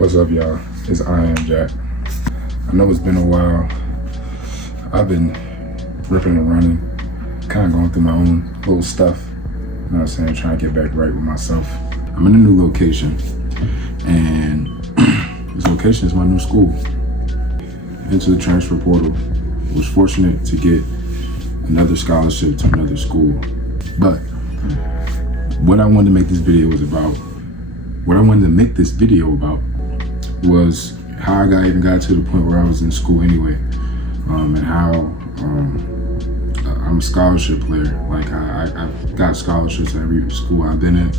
What's up, y'all? It's IammJack. I know it's been a while. I've been ripping and running, kind of going through my own little stuff. You know what I'm saying? Trying to get back right with myself. I'm in a new location, and this location is my new school. Into the transfer portal. Was fortunate to get another scholarship to another school. But what I wanted to make this video was how I even got to the point where I was in school anyway, and how I'm a scholarship player. Like I've got scholarships at every school I've been at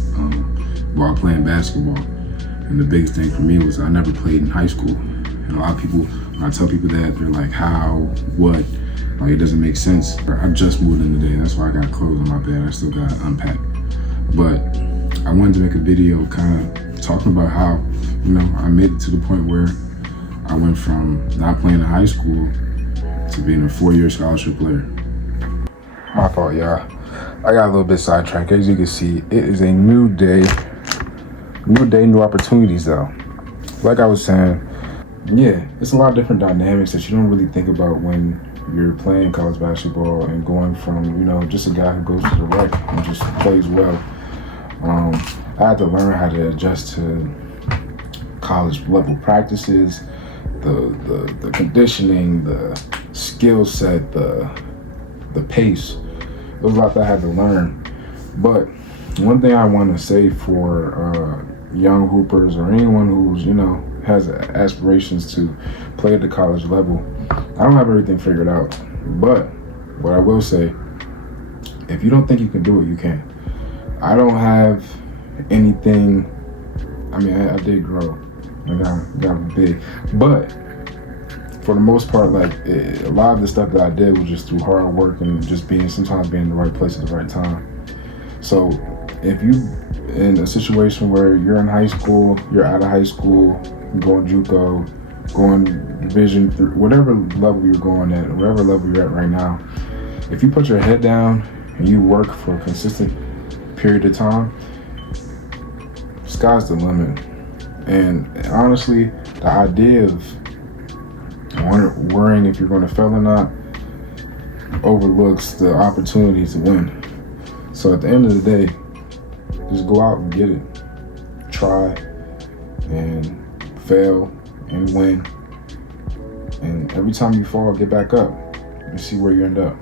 while playing basketball. And the biggest thing for me was I never played in high school. And a lot of people, when I tell people that, they're like, how, what? Like, it doesn't make sense. I just moved in today. That's why I got clothes on my bed. I still got to unpack. But I wanted to make a video kind of talking about how, you know, I made it to the point where I went from not playing in high school to being a 4-year scholarship player. My fault, y'all. I got a little bit sidetracked. As you can see, it is a new day, new opportunities though. Like I was saying, yeah, it's a lot of different dynamics that you don't really think about when you're playing college basketball and going from, you know, just a guy who goes to the rec and just plays well. I had to learn how to adjust to college level practices, the conditioning, the skill set, the pace. There was a lot that I had to learn. But one thing I want to say for young hoopers or anyone who's, you know, has aspirations to play at the college level, I don't have everything figured out. But what I will say, if you don't think you can do it, you can. I don't have anything. I mean, I did grow and I got big, but for the most part, like a lot of the stuff that I did was just through hard work and just sometimes being in the right place at the right time. So if you in a situation where you're in high school, you're out of high school, going JUCO, going Division 3, whatever level you're going at, whatever level you're at right now, if you put your head down and you work for a consistent period of time, sky's the limit. And honestly, the idea of worrying if you're going to fail or not overlooks the opportunity to win. So at the end of the day, just go out and get it. Try and fail and win. And every time you fall, get back up and see where you end up.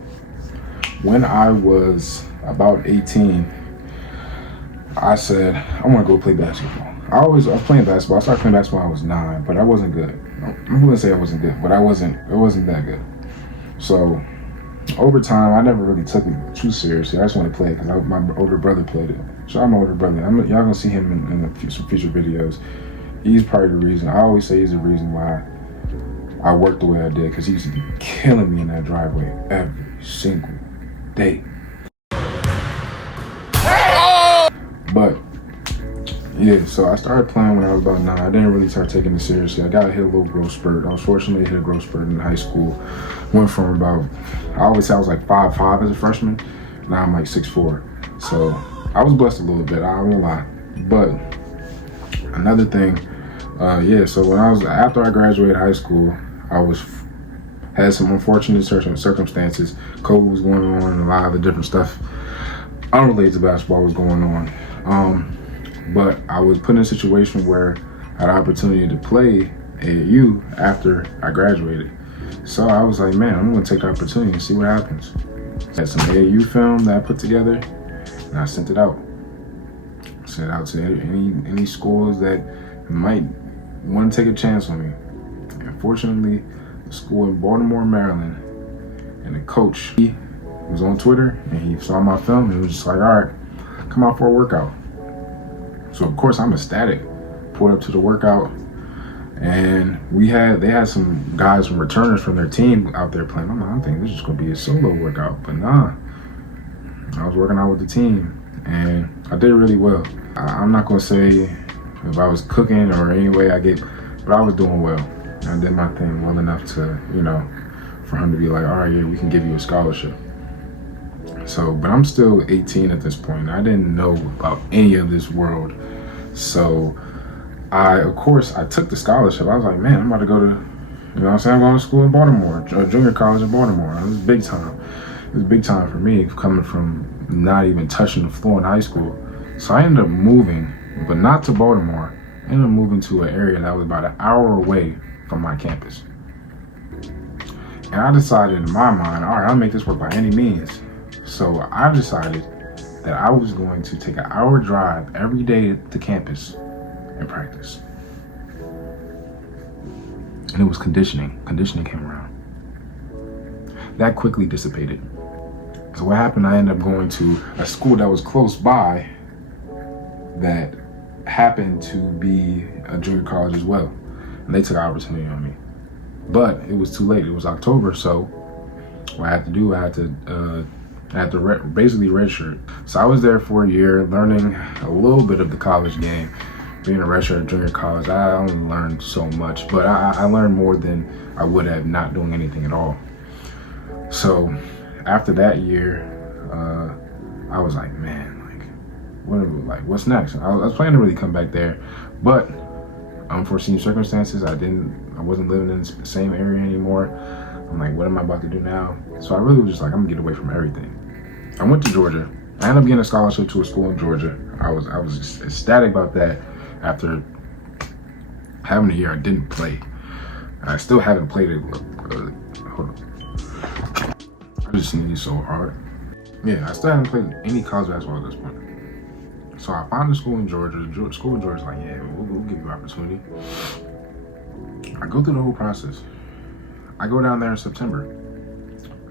When I was about 18, I said, I want to go play basketball. I was playing basketball. I started playing basketball when I was 9, but I wasn't good. I wouldn't say I wasn't good, but it wasn't that good. So over time, I never really took it too seriously. I just wanted to play it because my older brother played it. Shout out my older brother. Y'all gonna see him in some future videos. He's probably the reason. I always say he's the reason why I worked the way I did, because he used to be killing me in that driveway every single day. But yeah, so I started playing when I was about 9. I didn't really start taking it seriously. I got to hit a little growth spurt. I was fortunate to hit a growth spurt in high school. Went from about, I always say I was like 5'5" as a freshman. Now I'm like 6'4". So I was blessed a little bit, I won't lie. But another thing, so when after I graduated high school, had some unfortunate circumstances. COVID was going on and a lot of the different stuff unrelated to basketball was going on. But I was put in a situation where I had an opportunity to play AAU after I graduated. So I was like, man, I'm gonna take the opportunity and see what happens. I had some AAU film that I put together and I sent it out. Sent it out to any schools that might want to take a chance on me. Unfortunately, the school in Baltimore, Maryland, and the coach, he was on Twitter and he saw my film and he was just like, all right, come out for a workout. So of course I'm ecstatic. Pulled up to the workout and they had some guys from returners from their team out there playing. I'm thinking this is gonna be a solo workout, but nah. I was working out with the team and I did really well. I'm not gonna say if I was cooking or any way but I was doing well. I did my thing well enough to, you know, for him to be like, all right, yeah, we can give you a scholarship. So, but I'm still 18 at this point. I didn't know about any of this world. So Of course, I took the scholarship. I was like, man, I'm about to go to, you know what I'm saying? I'm going to school in Baltimore, junior college in Baltimore. It was big time. It was big time for me coming from not even touching the floor in high school. So I ended up moving, but not to Baltimore. I ended up moving to an area that was about an hour away from my campus. And I decided in my mind, all right, I'll make this work by any means. So I decided that I was going to take an hour drive every day to campus and practice. And it was conditioning. Conditioning came around. That quickly dissipated. So what happened, I ended up going to a school that was close by that happened to be a junior college as well. And they took an opportunity on me. But it was too late. It was October, so what I had to do, I had to basically redshirt. So I was there for a year, learning a little bit of the college game. Being a redshirt at junior college, I only learned so much, but I learned more than I would have not doing anything at all. So after that year, I was like, man, what's next? I was planning to really come back there, but unforeseen circumstances, I wasn't living in the same area anymore. I'm like, what am I about to do now? So I really was just like, I'm gonna get away from everything. I went to Georgia. I ended up getting a scholarship to a school in Georgia. I was just ecstatic about that. After having a year I didn't play. I still haven't played it. Hold on. I just sneezed so hard. Yeah, I still haven't played any college basketball at this point. So I found a school in Georgia. The school in Georgia's like, yeah, we'll give you an opportunity. I go through the whole process. I go down there in September,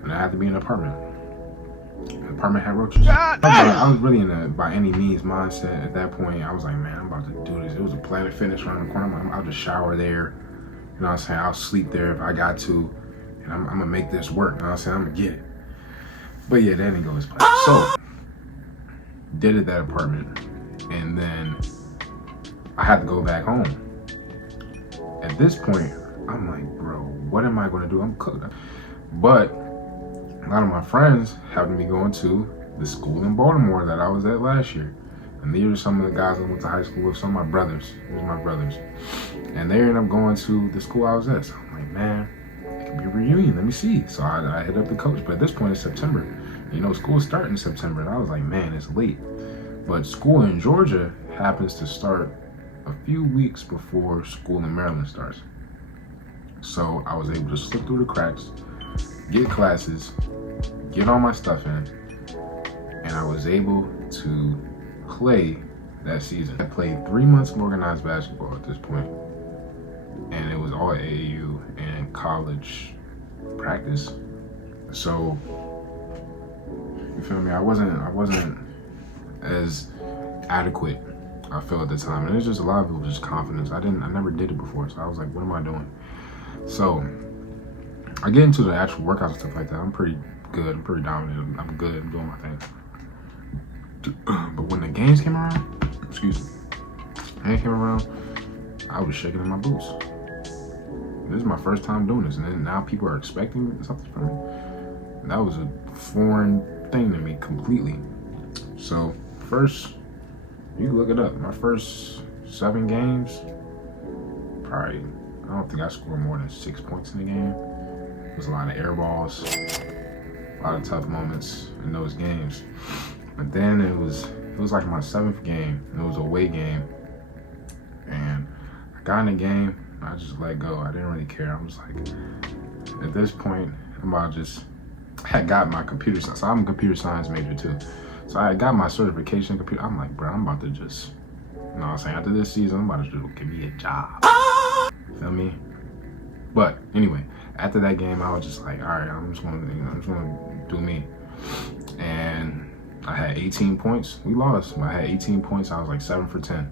and I had to be in an apartment. The apartment had roaches. I was really in a by any means mindset at that point. I was like, man, I'm about to do this. It was a Planet Fitness around the corner. I'll just shower there. You know what I'm saying? I'll sleep there if I got to. And I'm going to make this work. You know what I'm saying? I'm going to get it. But yeah, that didn't go as planned. So, did it that apartment. And then I had to go back home. At this point, I'm like, bro, what am I going to do? I'm cooked. But a lot of my friends happened to be going to the school in Baltimore that I was at last year. And these are some of the guys I went to high school with, some of my brothers. These are my brothers. And they ended up going to the school I was at. So I'm like, man, it could be a reunion. Let me see. So I hit up the coach. But at this point, it's September. You know, school's starting in September. And I was like, man, it's late. But school in Georgia happens to start a few weeks before school in Maryland starts. So I was able to slip through the cracks, get classes, get all my stuff in, and I was able to play that season. I played 3 months of organized basketball at this point, and it was all AAU and college practice. So, you feel me? I wasn't as adequate, I feel, at the time. And it's just a lot of people just confidence. I never did it before, so I was like, what am I doing? So I get into the actual workouts and stuff like that. I'm pretty good. I'm pretty dominant. I'm good. I'm doing my thing. But when the games came around, I was shaking in my boots. This is my first time doing this, and then now people are expecting something from me. That was a foreign thing to me completely. So first, you can look it up. My first 7 games, probably, I don't think I scored more than 6 points in the game. It was a lot of air balls, a lot of tough moments in those games. But then it was like my 7th game, and it was a away game. And I got in the game, I just let go. I didn't really care. I was like, at this point, I had got my computer science. So I'm a computer science major too. So I got my certification in computer. I'm like, bro, I'm about to just, you know what I'm saying? After this season, I'm about to just give me a job. Feel me? But anyway, after that game, I was just like, all right, I'm just gonna do me. And I had 18 points. We lost. I had 18 points. I was like 7 for 10.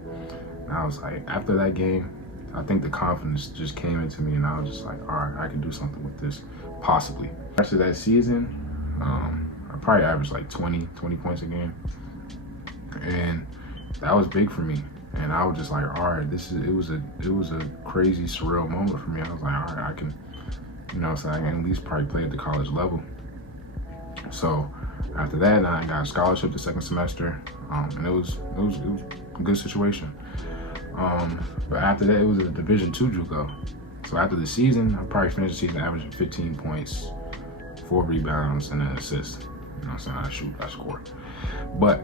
And I was like, after that game, I think the confidence just came into me, and I was just like, all right, I can do something with this, possibly. After that season, I probably averaged like 20 points a game. And that was big for me. And I was just like, all right, it was a crazy, surreal moment for me. I was like, all right, I can, you know, so I can at least probably play at the college level. So after that, I got a scholarship the second semester, and it was a good situation. But after that, it was a Division II JUCO. So after the season, I probably finished the season averaging 15 points, 4 rebounds, and an assist. You know what I'm saying? I score. But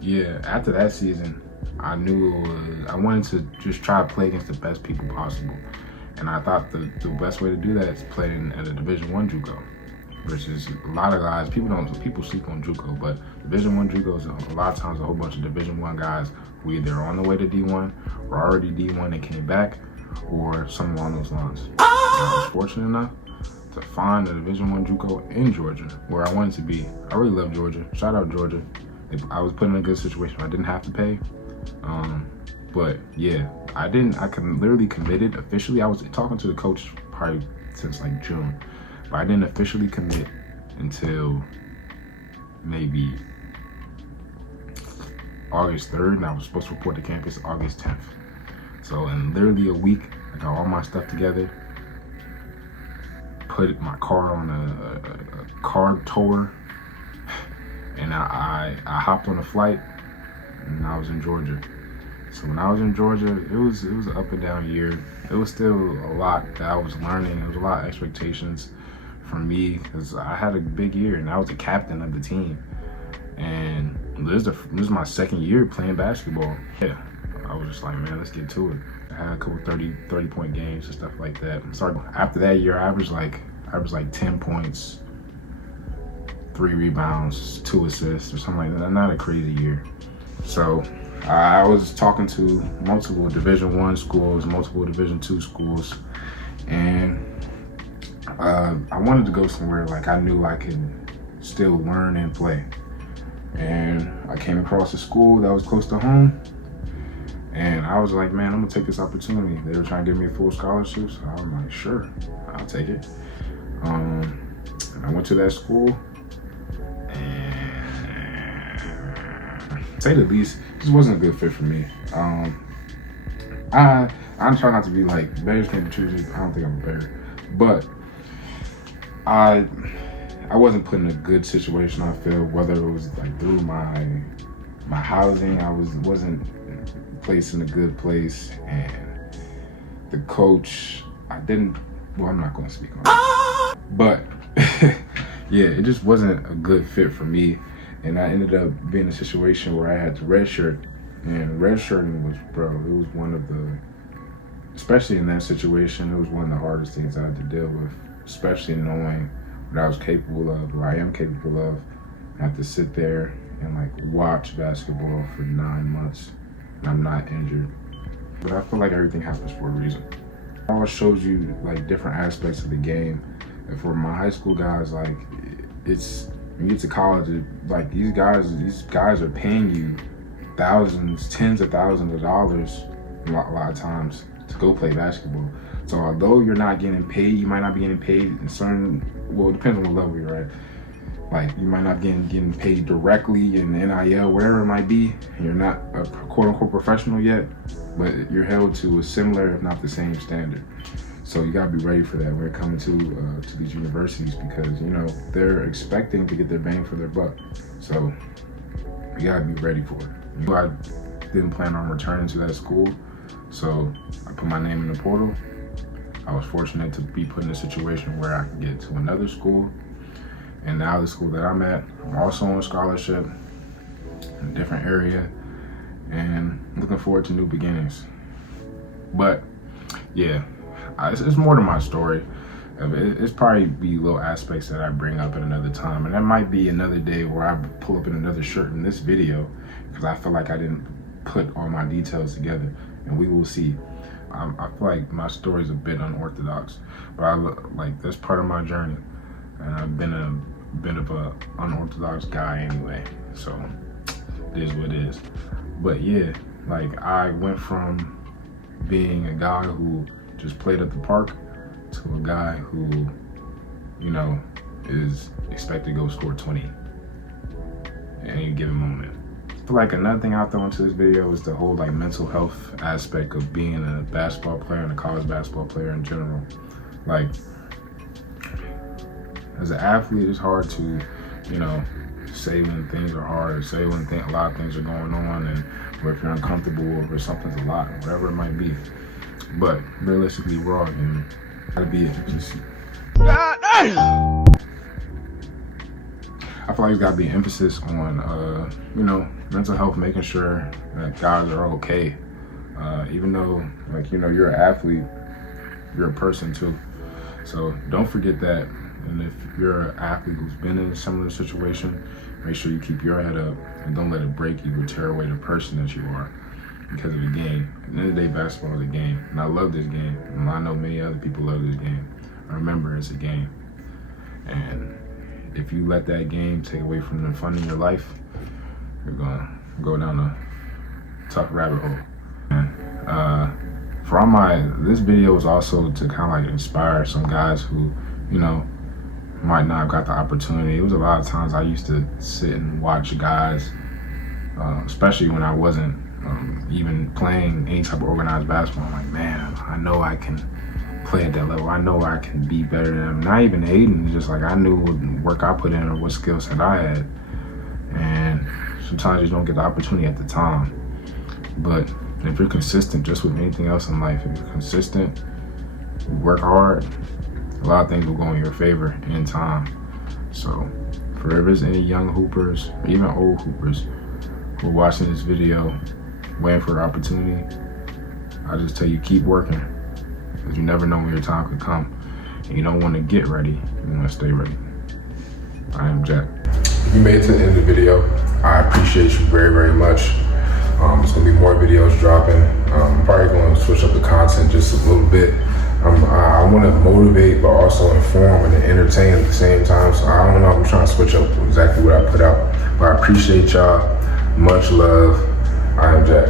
yeah, after that season, I knew I wanted to just try to play against the best people possible. And I thought the best way to do that is play at a Division I JUCO, which is a lot of guys, people sleep on JUCO, but Division I JUCO is a lot of times a whole bunch of Division I guys who either are on the way to D1 or already D1 and came back, or something along those lines. And I was fortunate enough to find a Division I JUCO in Georgia, where I wanted to be. I really love Georgia. Shout out Georgia. I was put in a good situation. I didn't have to pay. But yeah, I literally committed officially. I was talking to the coach probably since like June, but I didn't officially commit until maybe August 3rd, and I was supposed to report to campus August 10th. So in literally a week, I got all my stuff together, put my car on a car tour, and I hopped on a flight, and I was in Georgia. So when I was in Georgia, it was an up and down year. It was still a lot that I was learning. There was a lot of expectations from me because I had a big year and I was the captain of the team. And this is my second year playing basketball. Yeah, I was just like, man, let's get to it. I had a couple 30-point games and stuff like that. After that year, I averaged like 10 points, 3 rebounds, 2 assists or something like that. Not a crazy year. So I was talking to multiple Division I schools, multiple Division II schools, and I wanted to go somewhere like I knew I could still learn and play. And I came across a school that was close to home, and I was like, man, I'm gonna take this opportunity. They were trying to give me a full scholarship, so I'm like, sure, I'll take it. And I went to that school, say the least, this wasn't a good fit for me. I'm trying not to be like beggars can't be choosers. I don't think I'm a beggar, but I wasn't put in a good situation. I feel, whether it was like through my housing, I wasn't placed in a good place, and the coach, I'm not going to speak on it, but yeah, it just wasn't a good fit for me. And I ended up being in a situation where I had to redshirt, and redshirting was, it was one of the, especially in that situation, it was one of the hardest things I had to deal with, especially knowing what I was capable of, what I am capable of. I have to sit there and like watch basketball for 9 months, and I'm not injured. But I feel like everything happens for a reason. It always shows you like different aspects of the game. And for my high school guys, like when you get to college, like these guys are paying you thousands, tens of thousands of dollars a lot of times to go play basketball. So although you're not getting paid, you might not be getting paid in certain, well, it depends on what level you're at. Like you might not be getting paid directly in NIL, whatever it might be. And you're not a quote unquote professional yet, but you're held to a similar, if not the same standard. So you gotta be ready for that when it comes to these universities, because they're expecting to get their bang for their buck. So you gotta be ready for it. I didn't plan on returning to that school, so I put my name in the portal. I was fortunate to be put in a situation where I could get to another school, and now the school that I'm at, I'm also on a scholarship in a different area, and looking forward to new beginnings. But yeah. It's more to my story. It's probably be little aspects that I bring up at another time, and that might be another day where I pull up in another shirt in this video, because I feel like I didn't put all my details together, and we will see. I feel like my story is a bit unorthodox, but that's part of my journey, and I've been a bit of a unorthodox guy anyway, so it is what it is. But yeah, like I went from being a guy who just played at the park to a guy who, is expected to go score 20 at any given moment. I feel like another thing I'll throw into this video is the whole like mental health aspect of being a basketball player and a college basketball player in general. Like, as an athlete, it's hard to, say when things are hard, say when a lot of things are going on, and or if you're uncomfortable, or if something's a lot, whatever it might be. But realistically, we're all human. Gotta be just. I feel like there's gotta be an emphasis on, you know, mental health, making sure that guys are okay. Even though, like, you know, you're an athlete, you're a person too. So don't forget that. And if you're an athlete who's been in a similar situation, make sure you keep your head up and don't let it break you or tear away the person that you are because of the game. At the end of the day, basketball is a game. And I love this game. And I know many other people love this game. Remember, it's a game. And if you let that game take away from the fun in your life, you're gonna go down a tough rabbit hole. And this video was also to kind of like inspire some guys who, you know, might not have got the opportunity. It was a lot of times I used to sit and watch guys, especially when I wasn't even playing any type of organized basketball. I'm like, man, I know I can play at that level. I know I can be better than them. Not even hating, just like I knew what work I put in or what skill set I had. And sometimes you don't get the opportunity at the time. But if you're consistent, just with anything else in life, if you're consistent, you work hard, a lot of things will go in your favor in time. So for if there's any young hoopers, or even old hoopers, who are watching this video, waiting for the opportunity, I just tell you, keep working, because you never know when your time could come. And you don't want to get ready, you want to stay ready. I am Jack. If you made it to the end of the video, I appreciate you very, very much. There's gonna be more videos dropping. I'm probably gonna switch up the content just a little bit. I wanna motivate, but also inform and entertain at the same time. So I don't know, I'm trying to switch up exactly what I put out. But I appreciate y'all, much love. I am Jack.